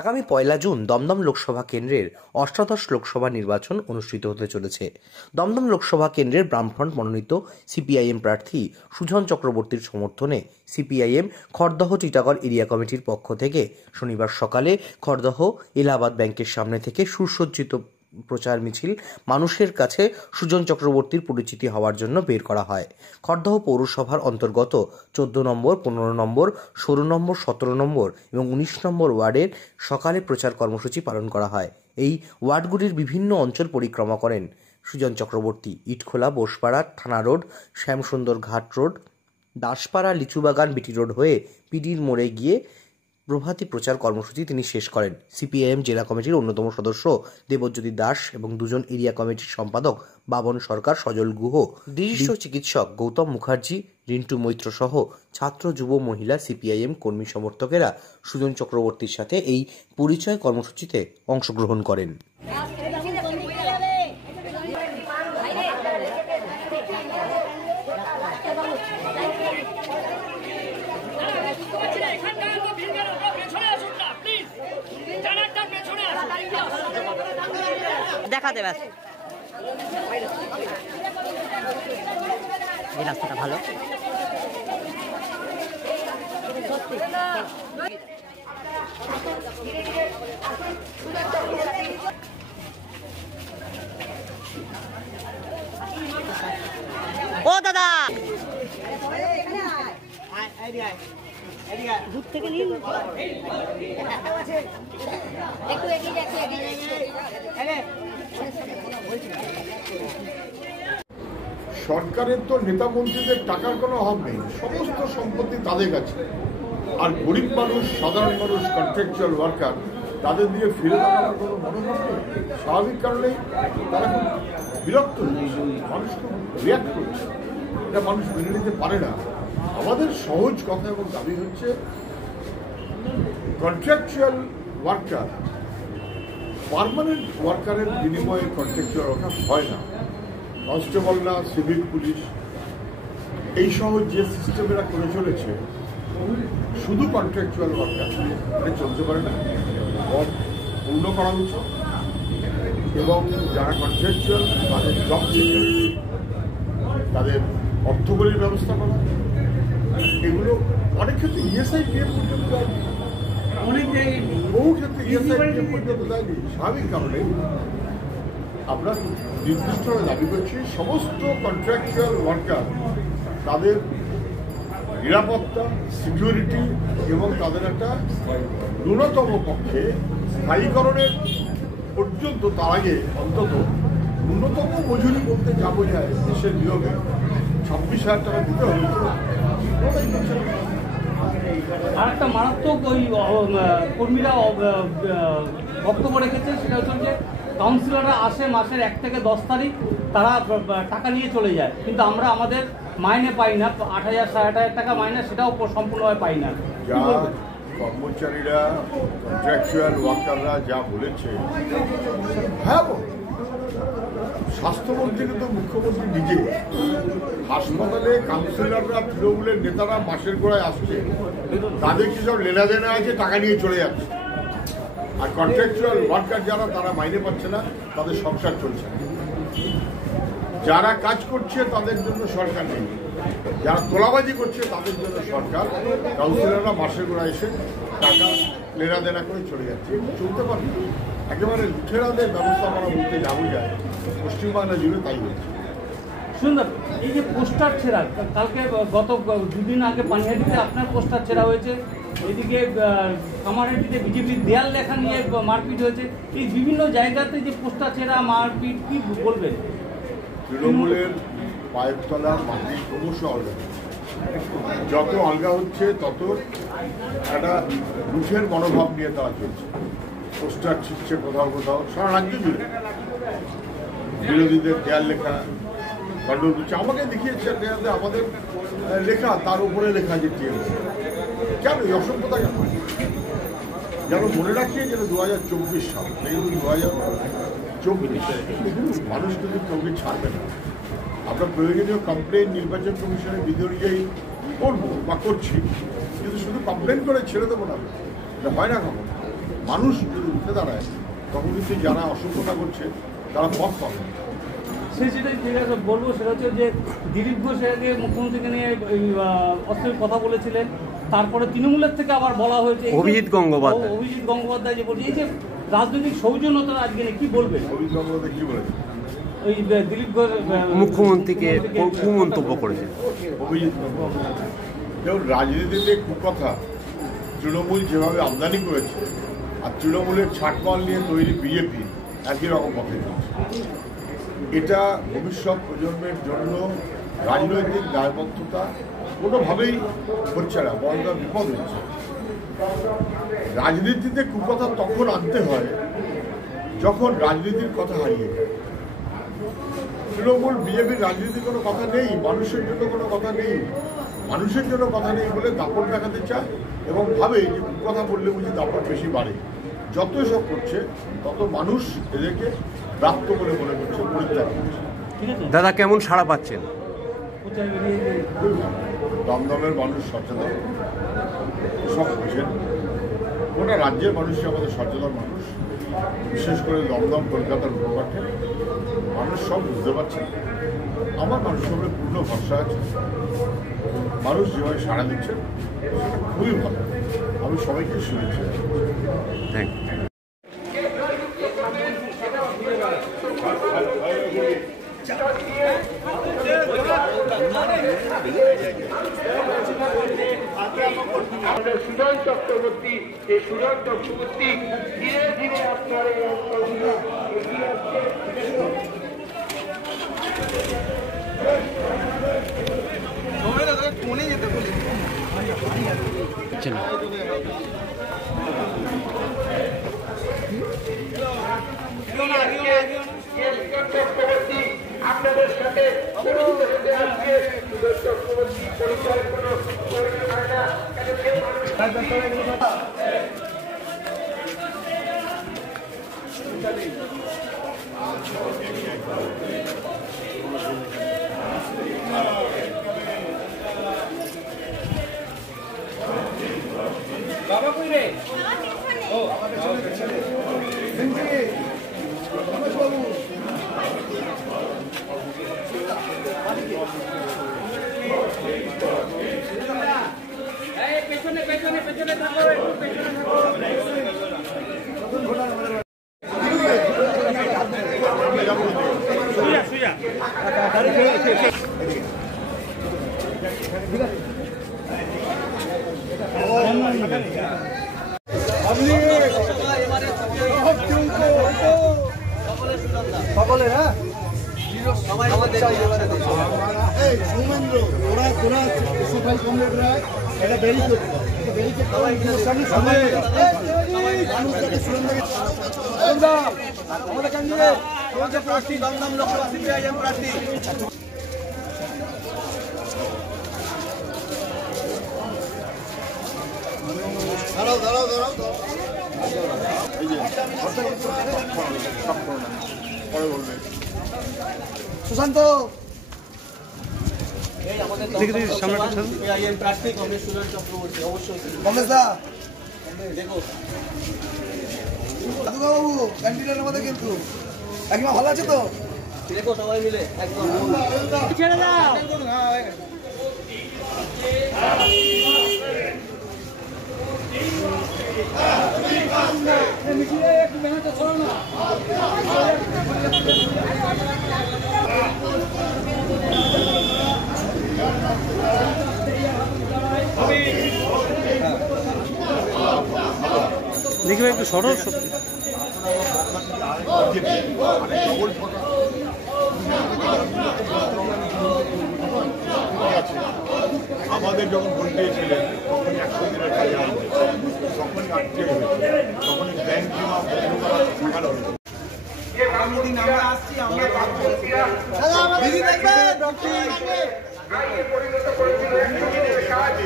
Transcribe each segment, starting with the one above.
আগামী ১লা জুন দমদম লোকসভা কেন্দ্রের অষ্টাদশ লোকসভা নির্বাচন অনুষ্ঠিত হতে চলেছে। দমদম লোকসভা কেন্দ্রের বামফ্রন্ট মনোনীত সিপিআইএম প্রার্থী সুজন চক্রবর্তীর সমর্থনে সিপিআইএম খড়দহ টিটাগড় এরিয়া কমিটির পক্ষ থেকে শনিবার সকালে খড়দহ এলাহাবাদ ব্যাংকের সামনে থেকে সুসজ্জিত প্রচার মিছিল মানুষের কাছে সুজন চক্রবর্তীর পরিচিতি হওয়ার জন্য বের করা হয়। খড়দহ পৌরসভার অন্তর্গত ১৪ নম্বর, ১৫ নম্বর, ১৬ নম্বর, ১৭ নম্বর এবং ১৯ নম্বর ওয়ার্ডের সকালে প্রচার কর্মসূচি পালন করা হয়। এই ওয়ার্ডগুলির বিভিন্ন অঞ্চল পরিক্রমা করেন সুজন চক্রবর্তী। ইটখোলা, বোসপাড়া, থানা রোড, শ্যামসুন্দর ঘাট road, Daspara, Lichubagan, BT road হয়ে পিডির মোড়ে গিয়ে প্রভাতী প্রচার কর্মসূচি তিনি শেষ করেন। সিপিআইএম জেলা কমিটির অন্যতম সদস্য দেবজ্যোতি দাস এবং দুজন এরিয়া কমিটির সম্পাদক বাবন সরকার, সজল গুহ, বিশিষ্ট চিকিৎসক গৌতম মুখার্জি, রিন্টু মৈত্র সহ ছাত্র, যুব, মহিলা সিপিআইএম কর্মী সমর্থকেরা সুজন চক্রবর্তীর সাথে এই পরিচয় কর্মসূচিতে অংশগ্রহণ করেন। দেখাতে ব্যাস এই রাস্তাটা ভালো। ও দাদা দূর থেকে নিন, একটু এগিয়ে যাচ্ছে। সরকারের তো নেতা মন্ত্রীদের টাকার কোনো অভাব নেই, সমস্ত সম্পত্তি তাদের কাছে। আর গরিব মানুষ, সাধারণ মানুষ, কন্ট্রাকচুয়াল ওয়ার্কার, তাদের দিয়ে ফিরে দাঁড়ানোর কোনো মনোভাব নেই। স্বাভাবিক কারণেই তারা খুব বিরক্ত হচ্ছে, মানুষ খুব রিয়াক্ট করছে। এটা মানুষ মেনে নিতে পারে না। আমাদের সহজ কথা এবং দাবি হচ্ছে কন্ট্রাকচুয়াল ওয়ার্কার, পার্মানেন্ট ওয়ার্কারের বিনিময়ে কন্ট্রাকচুয়াল ওয়ার্কার হয় না। কনস্টেবল না, সিভিল, পুলিশ, এই সহ যে সিস্টেমেরা করে চলেছে, শুধু কন্ট্রাকচুয়াল ওয়ার্কার এটা চলতে পারে না। পদ পূর্ণ করা উচিত এবং যারা কন্ট্রাকচুয়াল তাদের জব সিকিউরিটি, তাদের অর্থকরীর ব্যবস্থা করা, এগুলো অনেক ক্ষেত্রে ইএসআই পিএফ পর্যন্ত দেয়নি, বহু ক্ষেত্রে ইএসআই পিএফ পর্যন্ত দেয়নি। স্বাভাবিক কারণে আমরা নির্দিষ্টভাবে দাবি করছি সমস্ত কন্ট্রাকচুয়াল ওয়ার্কার তাদের নিরাপত্তা, সিকিউরিটি এবং তাদের একটা ন্যূনতম পক্ষে স্থায়ীকরণের পর্যন্ত তার আগে অন্তত ন্যূনতম মজুরি বলতে যা বোঝায় দেশের নিয়মে 26,000 টাকা দিতে হবে। আর একটা মারাত্মক ওই কর্মীরা বক্তব্য রেখেছে, সেটা হচ্ছে যে কাউন্সিলররা আসে মাসের 1 থেকে 10 তারিখ, তারা টাকা নিয়ে চলে যায়, কিন্তু আমরা আমাদের মাইনে পাই না। 8,000 7,500 টাকা মাইনে, সেটাও সম্পূর্ণভাবে পাই না। যা কর্মচারীরা, কন্ট্রাকচুয়াল ওয়ার্কাররা যা বলেছে, হ্যাঁ, স্বাস্থ্যমন্ত্রী কিন্তু মুখ্যমন্ত্রী নিজে হাসপাতালে কাউন্সিলররা, তৃণমূলের নেতারা মাসের গোড়ায় আসছে, তাদের কি সব লেনা দেনা আছে, টাকা নিয়ে চলে যাচ্ছে। আর কন্ট্রাকচুয়াল ওয়ার্কার যারা, তারা মাইনে পাচ্ছে না, তাদের সংসার চলছে না। যারা কাজ করছে তাদের জন্য সরকার নেই, যারা তোলাবাজি করছে তাদের জন্য সরকার। কাউন্সিলররা মাসের গোড়ায় এসে টাকা লেনা দেনা করে চলে যাচ্ছে, চলতে পারে। একেবারে লুঠেরাদের ব্যবস্থা করা বলতে যাবো যায়, পশ্চিমবাংলা জুড়ে তাই হচ্ছে। সুন্দর, এই যে পোস্টার ছেঁড়া, কালকে গত 2 দিন আগে পানিহাটিতে আপনার পোস্টার ছেঁড়া হয়েছে, এদিকে কামারহাটিতে বিজেপির দেয়াল লেখা নিয়ে মারপিট হয়েছে। এই বিভিন্ন জায়গাতে যে পোস্টার ছেঁড়া, মারপিট, কি বলবেন? তৃণমূলের পায়ের তলা মাটি ক্রমশ আলগা, যত আলগা হচ্ছে তত একটা লুঠের মনোভাব নিয়ে তারা চলছে। পোস্টার ছিটছে কোথাও কোথাও, সারা রাজ্য জুড়ে বিরোধীদের দেয়াল লেখা, গন্ডল দিচ্ছে। আমাকে দেখিয়েছে আমাদের লেখা, তার উপরে লেখা যে টিএমসি। কেন এই অসভ্যতা কেন? যেন মনে রাখিয়ে যেন 2024 সাল, এই 2024 মানুষ কিন্তু কাউকে ছাড়বে না। আমরা প্রয়োজনীয় কমপ্লেন নির্বাচন কমিশনের বিধি অনুযায়ী করবো বা করছি, কিন্তু শুধু কমপ্লেন করে ছেড়ে দেবো না, এটা হয় না কখনো। মানুষ যদি উঠে দাঁড়ায় তখন কিন্তু যারা অসভ্যতা করছে তারা পথ পাবে। সে সেটাই ঠিক আছে বলবো, সেটা হচ্ছে যে দিলীপ ঘোষ আগে মুখ্যমন্ত্রীকে নিয়ে অশ্লীল কথা বলেছিলেন, তারপরে তৃণমূলের থেকে আবার বলা হয়েছে অভিজিৎ গঙ্গোপাধ্যায় যে বলছে এই যে রাজনৈতিক সৌজন্যতা আজকে কি বলবেন? অভিজিৎ গঙ্গোপাধ্যায় কি বলেছে? ওই দিলীপ ঘোষ মুখ্যমন্ত্রীকে কুমন্তব্য করেছে। অভিজিৎ গঙ্গোপাধ্যায় যেমন রাজনীতিতে কুকথা তৃণমূল যেভাবে আমদানি করেছে আর তৃণমূলের ছাটমাল নিয়ে তৈরি বিজেপি একই রকম পথে চলছে। এটা ভবিষ্যৎ প্রজন্মের জন্য রাজনৈতিক দায়বদ্ধতা কোনোভাবেই হচ্ছে না, বড় বিপদ হচ্ছে। রাজনীতিতে কুকথা তখন আনতে হয় যখন রাজনীতির কথা হারিয়ে যায়। তৃণমূল বিজেপির রাজনীতির কোনো কথা নেই, মানুষের জন্য কোনো কথা নেই, মানুষের জন্য কথা নেই বলে দাপট দেখাতে চায় এবং ভাবে যে কথা বললে বুঝি দাপট বেশি বাড়ে। যত এসব করছে তত মানুষ এদেরকে প্রাপ্ত বলে মনে করছে, পরিত্যাগ করছে। দাদা কেমন সাড়া পাচ্ছেন? দমদমের মানুষ সচেতন, সব বুঝেন। গোটা রাজ্যের মানুষই আমাদের সচেতন মানুষ, বিশেষ করে দমদম কলকাতার উপকণ্ঠে মানুষ সব বুঝতে পারছে। আমার মানুষের উপরে পূর্ণ ভরসা আছে। মানুষ যেভাবে সাড়া দিচ্ছে সেটা খুবই ভালো। আমি সবাইকে শুনেছি। Thank you. আমাদের সুজন চক্রবর্তী, এই সুজন চক্রবর্তী ধীরে ধীরে আপনার এই অঞ্চলগুলো এগিয়ে আসছে। চক্রবর্তী আপনাদের সাথে পরিচিত হতে আসছে। সুজন চক্রবর্তী পরিচয় কোনো হয় না। বাবা কই রে? ও পেছনে পেছনে পেছনে থাকো, একটু পেছনে থাকো। সকলে হ্যাঁ সবাই এই সৌমেন্দ্র ওরা সোফাই কমরেডরা এটা ব্যারিকেড সামনে সামনে আমাদের ক্যান্ডিডেট প্রার্থী দমদম লোকসভা সিপিআইএম প্রার্থী। দাঁড়াও দাঁড়াও দাঁড়াও সুশান্ত প্রার্থী কংগ্রেস সুজন চক্রবর্তী অবশ্যই কংগ্রেস দা দেখো বাবু ক্যান্ডিডেট আমাদের কিন্তু একদম ভালো আছে তো দেখো সবাই মিলে একদম ছেড়ে দাও। দেখবে একটু সরল আমাদের যখন ভোট দিয়েছিলেন তখনই 100 দিনের কাজে আসবে, তখনই আটকে হয়েছে, তখনই ব্যাংক জমা থাকার হয়েছে। আমরা আসছি আমরা পরিণত করেছিল কাজ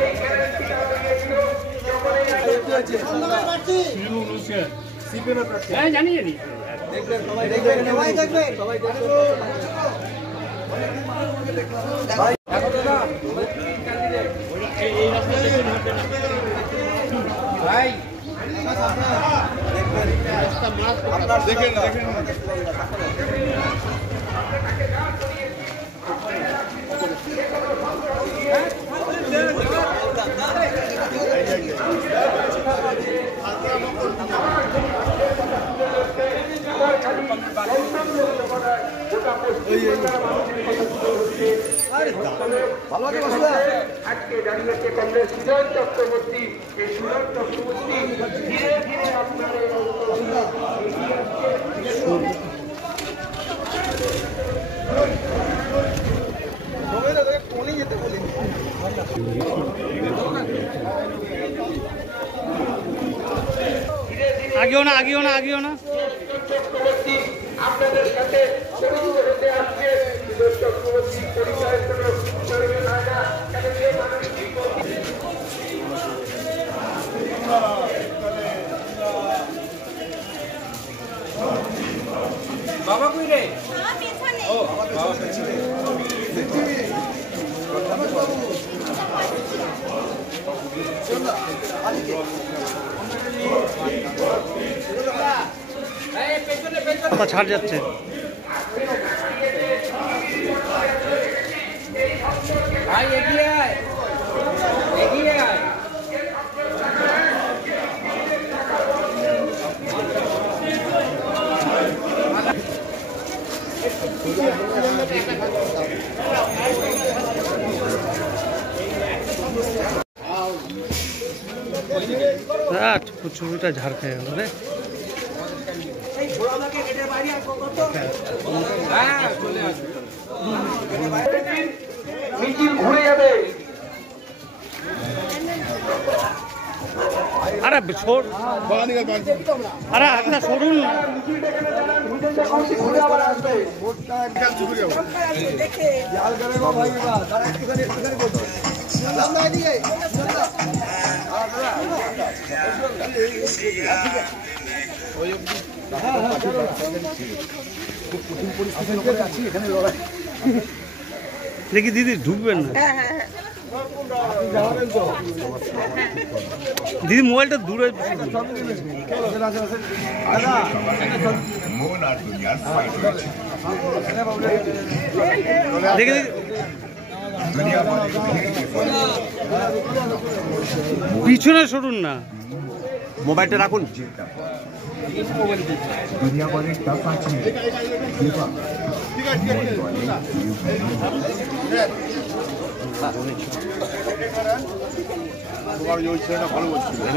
এই গ্যারান্টিটা দিয়েছিল জানিয়ে দিই ভাই আপনার দেখেন দেখেন ভালো আছে আজকে দাঁড়িয়েছে কংগ্রেস সুজন চক্রবর্তী। এই সুজন চক্রবর্তী ধীরে ধীরে আপনার এই এগিয়ে আসছে। আগেও না আগেও না আগেও না চক্রবর্তী আপনাদের সাথে পরিচিত হতে আসছে। সুজন চক্রবর্তী পরিচয়ের কোনো প্রয়োজন হয় না, কারণ যে মানুষটি বাবা কই রে ছাড় যাচ্ছে। ভাই এগিয়ে আয় এগিয়ে আয় ছবিটা ঝাড় খেয়ে গেল রে। মিছিল ঘুরে যাবে। আরে আরে একটা সরুন না। দেখি দিদি ঢুকবেন না, দিদি মোবাইলটা দূরে দেখি পিছনে সরুন না, মোবাইলটা রাখুন।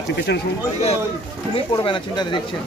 আপনি পেছনে শুনুন। তুমি পড়বে না, চিন্তা দেখছেন